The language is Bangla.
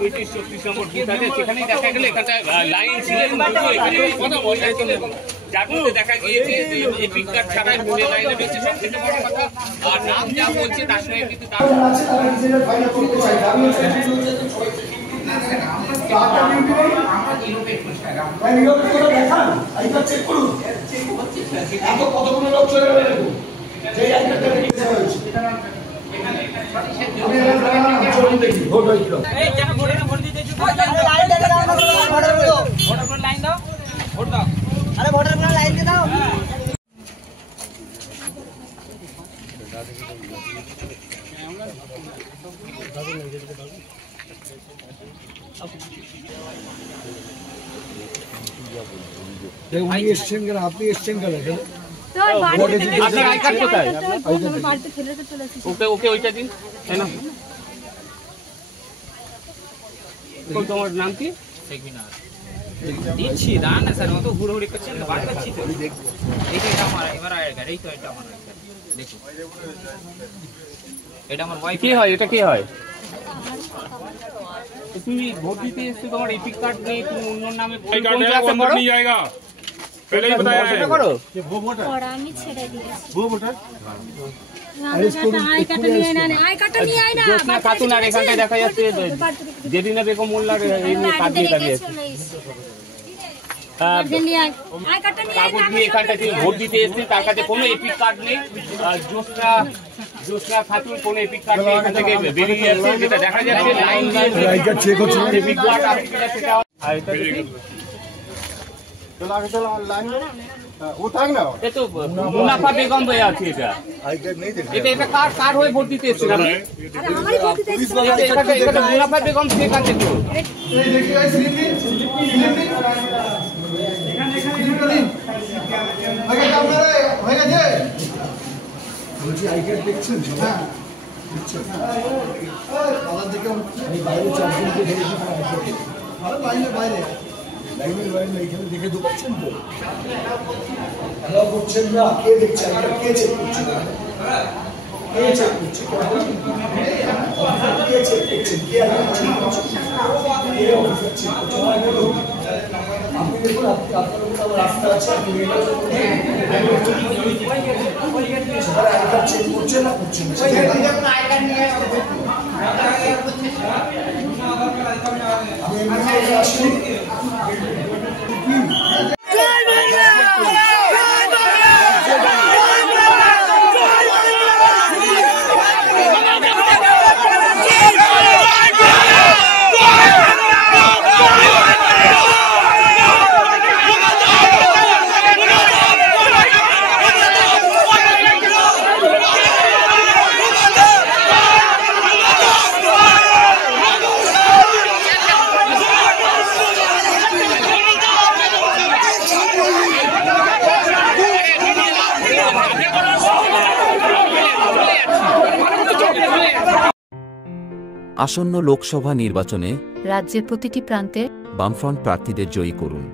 35-36 নম্বর বুথ আছে, সেখানেই দেখা গেল এখানটা লাইন ছিল, কথা বলা যার মধ্যে দেখা গিয়েছে যে এপিক কার্ড ছাড়াই ভোটের লাইনে রয়েছে সব থেকে বড় কথা। আর নাম যা বলছে তার সঙ্গে কিন্তু আপনি এসছেন কেন? আপনার আই কার্ড কোথায়? ওকে ওইটা দিন, তাই না? তোমার নাম কি? দিচ্ছি দাঁড়ান না স্যার, অত হুড়োহুড়ি করছেন না, বার করছি তো। এইটা আমার এবার আই কার্ড, এই তো এটা আমার আই কার্ড, দেখুন এটা আমার ওয়াইফ। কি হয় এটা? কি হয়? তুমি ভোট দিতে এসছো, তোমার এপিক কার্ড নেই, তুমি অন্য নামে কোন ক্লাসে পড়ো? नहीं जाएगा पहले ही बताया है। करो ये वो वोटर और আমি ছেড়ে দিয়েছি वो वोटर আই কার্ড নিয়ে না, আই কার্ড নিয়ে আই না। জোসনা খাতুন আর এখানটায় দেখা যাচ্ছে জেডিনা বেগম মোল্লার এই নিয়ে কাজ দিয়ে দিয়েছে। কাগজ নিয়ে এখানটায় ভোট দিতে এসছে, তার কাছে কোনো এপিক কার্ড নেই। জোসনা খাতুন কোনো এপিক কার্ড নেই, এখান থেকে বেরিয়ে যাচ্ছে, যেটা দেখা যাচ্ছে লাইন চেক হচ্ছে এপিক কার্ড আছে কিনা সেটা। আর এটা চলো আগে চলো লাইন वो থাক না, এই তো মুনাফা বেগম হয়ে আছে। এটা আই কার্ড নেই, এটা কার হয়ে ভোট দিতে এসেছেন আপনি? আরে আমারই ভোট দিতে এসেছেন। এটা মুনাফা বেগম সেখান থেকে এই দেখি এই স্লিপ আগে আপনারা হয়ে গেছে বলছি আই কার্ড দেখছেন? হ্যাঁ দেখছেন। আলাদা দিকে আমি বাইরে চারজনকে ধরেছি, ভালো লাইনের বাইরে এখানে দেখে ঢুকছেন তো, ভালো করছেন না। কে দেখছে? কে চেক করছে? কে চেক করছে? কে চেক করছে? কে আপনি দেখুন, আপনার উপর আমার রাস্তা আছে, আপনি চেক করছেন না করছেন আসন্ন লোকসভা নির্বাচনে রাজ্যের প্রতিটি প্রান্তে বামফ্রন্ট প্রার্থীদের জয়ী করুন।